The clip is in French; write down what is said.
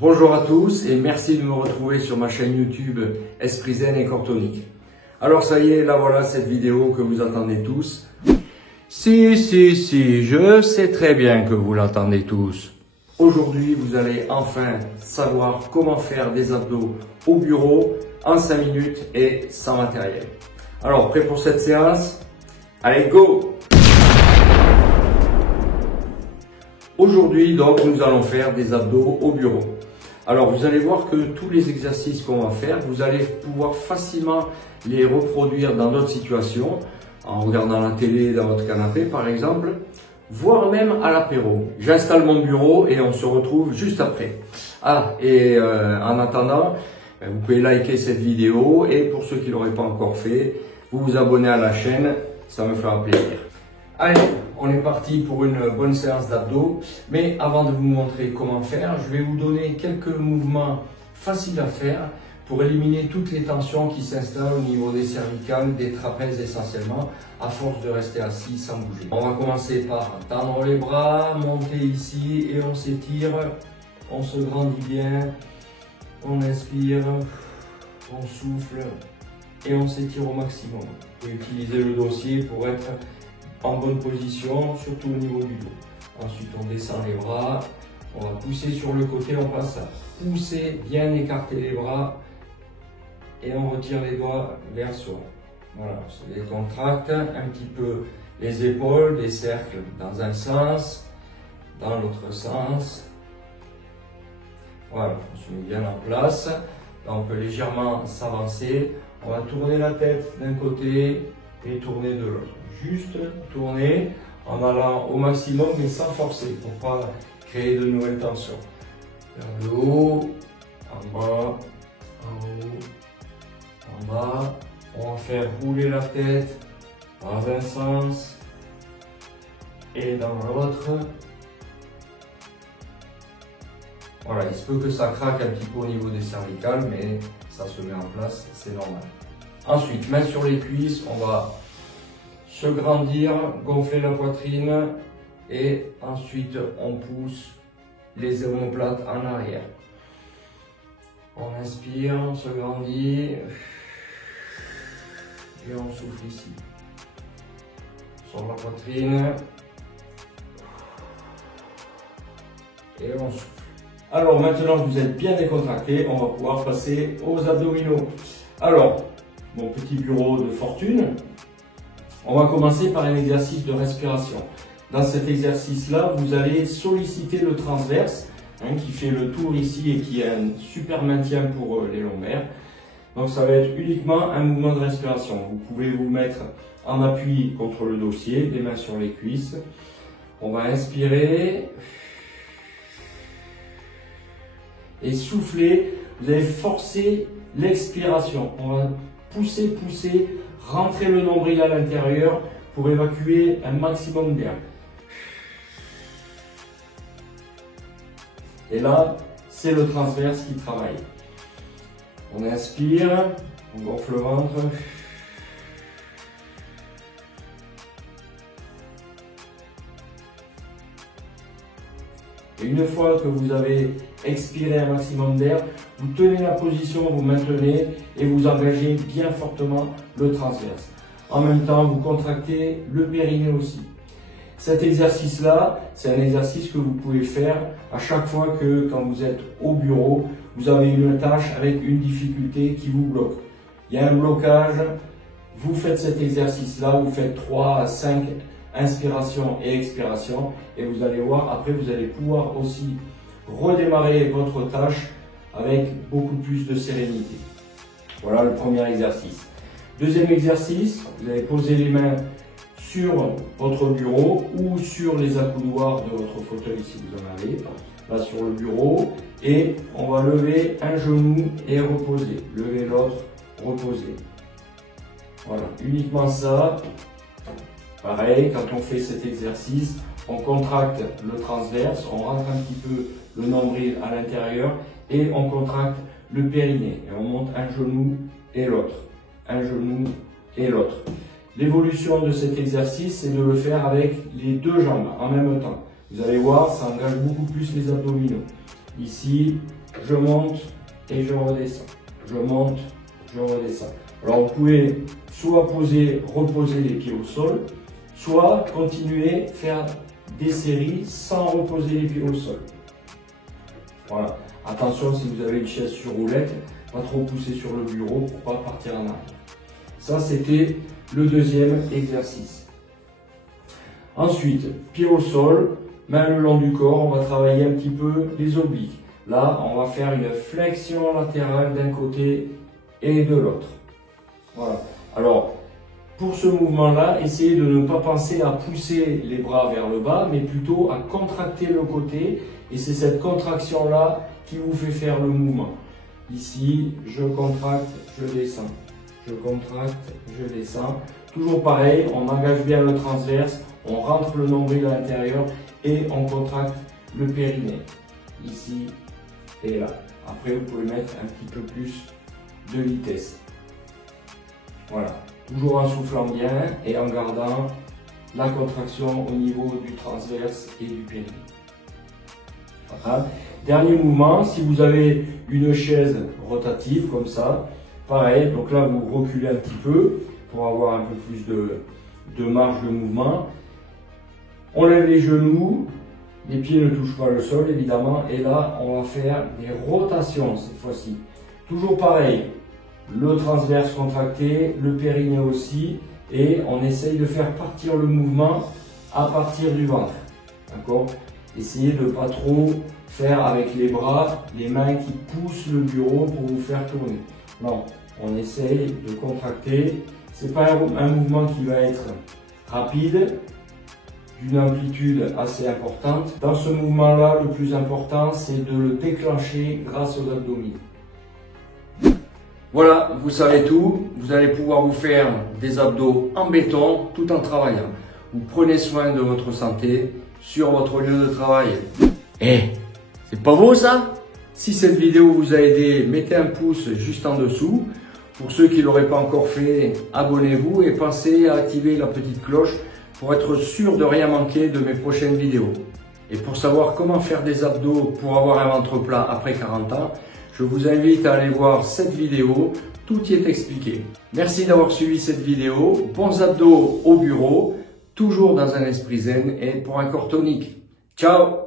Bonjour à tous et merci de me retrouver sur ma chaîne YouTube Esprit Zen et Corps Tonique. Alors ça y est, là voilà cette vidéo que vous attendez tous. Si, je sais très bien que vous l'attendez tous. Aujourd'hui, vous allez enfin savoir comment faire des abdos au bureau en 5 minutes et sans matériel. Alors, prêt pour cette séance? Allez, go! Aujourd'hui, donc, nous allons faire des abdos au bureau. Alors, vous allez voir que tous les exercices qu'on va faire, vous allez pouvoir facilement les reproduire dans d'autres situations, en regardant la télé dans votre canapé, par exemple, voire même à l'apéro. J'installe mon bureau et on se retrouve juste après. En attendant, vous pouvez liker cette vidéo et pour ceux qui ne l'auraient pas encore fait, vous abonner à la chaîne, ça me fera plaisir. Allez, on est parti pour une bonne séance d'abdos. Mais avant de vous montrer comment faire, je vais vous donner quelques mouvements faciles à faire pour éliminer toutes les tensions qui s'installent au niveau des cervicales, des trapèzes essentiellement, à force de rester assis sans bouger. On va commencer par tendre les bras, monter ici et on s'étire, on se grandit bien, on inspire, on souffle et on s'étire au maximum. Vous pouvez utiliser le dossier pour être en bonne position, surtout au niveau du dos. Ensuite, on descend les bras, on va pousser sur le côté, on passe à pousser, bien écarter les bras et on retire les doigts vers soi. Voilà, on se décontracte un petit peu les épaules, des cercles dans un sens, dans l'autre sens. Voilà, on se met bien en place. Là, on peut légèrement s'avancer. On va tourner la tête d'un côté et tourner de l'autre. Juste tourner en allant au maximum mais sans forcer pour ne pas créer de nouvelles tensions. Vers le haut, en bas, en haut, en bas. On va faire rouler la tête dans un sens et dans l'autre. Voilà, il se peut que ça craque un petit peu au niveau des cervicales, mais ça se met en place, c'est normal. Ensuite, main sur les cuisses, on va se grandir, gonfler la poitrine et ensuite on pousse les omoplates en arrière. On inspire, on se grandit et on souffle ici. Sur la poitrine et on souffle. Alors maintenant que vous êtes bien décontracté, on va pouvoir passer aux abdominaux. Alors, mon petit bureau de fortune. On va commencer par un exercice de respiration. Dans cet exercice-là, vous allez solliciter le transverse, qui fait le tour ici et qui a un super maintien pour les lombaires. Donc ça va être uniquement un mouvement de respiration. Vous pouvez vous mettre en appui contre le dossier, les mains sur les cuisses. On va inspirer et souffler. Vous allez forcer l'expiration. On va pousser, rentrer le nombril à l'intérieur pour évacuer un maximum d'air. Et là, c'est le transverse qui travaille. On inspire, on gonfle le ventre. Et une fois que vous avez expiré un maximum d'air, vous tenez la position, vous maintenez et vous engagez bien fortement le transverse. En même temps, vous contractez le périnée aussi. Cet exercice-là, c'est un exercice que vous pouvez faire à chaque fois que, quand vous êtes au bureau, vous avez une tâche avec une difficulté qui vous bloque. Il y a un blocage, vous faites cet exercice-là, vous faites 3 à 5 inspirations et expirations et vous allez voir, après vous allez pouvoir aussi redémarrer votre tâche avec beaucoup plus de sérénité. Voilà le premier exercice. Deuxième exercice, vous allez poser les mains sur votre bureau ou sur les accoudoirs de votre fauteuil si vous en avez, là sur le bureau, et on va lever un genou et reposer, lever l'autre, reposer. Voilà, uniquement ça. Pareil, quand on fait cet exercice, on contracte le transverse, on rentre un petit peu le nombril à l'intérieur et on contracte le périnée. Et on monte un genou et l'autre, un genou et l'autre. L'évolution de cet exercice, c'est de le faire avec les deux jambes en même temps. Vous allez voir, ça engage beaucoup plus les abdominaux. Ici, je monte et je redescends. Je monte, je redescends. Alors vous pouvez soit reposer les pieds au sol, soit continuer à faire des séries sans reposer les pieds au sol. Voilà. Attention, si vous avez une chaise sur roulette, pas trop pousser sur le bureau pour pas partir en arrière. Ça, c'était le deuxième exercice. Ensuite, pied au sol, main le long du corps, on va travailler un petit peu les obliques. Là, on va faire une flexion latérale d'un côté et de l'autre. Voilà. Alors, pour ce mouvement-là, essayez de ne pas penser à pousser les bras vers le bas, mais plutôt à contracter le côté. Et c'est cette contraction-là qui vous fait faire le mouvement. Ici, je contracte, je descends. Je contracte, je descends. Toujours pareil, on engage bien le transverse, on rentre le nombril à l'intérieur et on contracte le périnée. Ici et là. Après, vous pouvez mettre un petit peu plus de vitesse. Voilà. Toujours en soufflant bien et en gardant la contraction au niveau du transverse et du périnée. Voilà. Dernier mouvement, si vous avez une chaise rotative comme ça, pareil, donc là vous reculez un petit peu pour avoir un peu plus de marge de mouvement. On lève les genoux, les pieds ne touchent pas le sol évidemment, et là on va faire des rotations cette fois-ci. Toujours pareil, le transverse contracté, le périnée aussi, et on essaye de faire partir le mouvement à partir du ventre. D'accord ? Essayez de ne pas trop faire avec les bras, les mains qui poussent le bureau pour vous faire tourner. Non, on essaye de contracter. Ce n'est pas un mouvement qui va être rapide, d'une amplitude assez importante. Dans ce mouvement-là, le plus important, c'est de le déclencher grâce aux abdominaux. Voilà, vous savez tout. Vous allez pouvoir vous faire des abdos en béton tout en travaillant. Vous prenez soin de votre santé sur votre lieu de travail. C'est pas beau ça? Si cette vidéo vous a aidé, mettez un pouce juste en dessous. Pour ceux qui ne l'auraient pas encore fait, abonnez-vous et pensez à activer la petite cloche pour être sûr de rien manquer de mes prochaines vidéos. Et pour savoir comment faire des abdos pour avoir un ventre plat après 40 ans, je vous invite à aller voir cette vidéo, tout y est expliqué. Merci d'avoir suivi cette vidéo, bons abdos au bureau, toujours dans un esprit zen et pour un corps tonique. Ciao!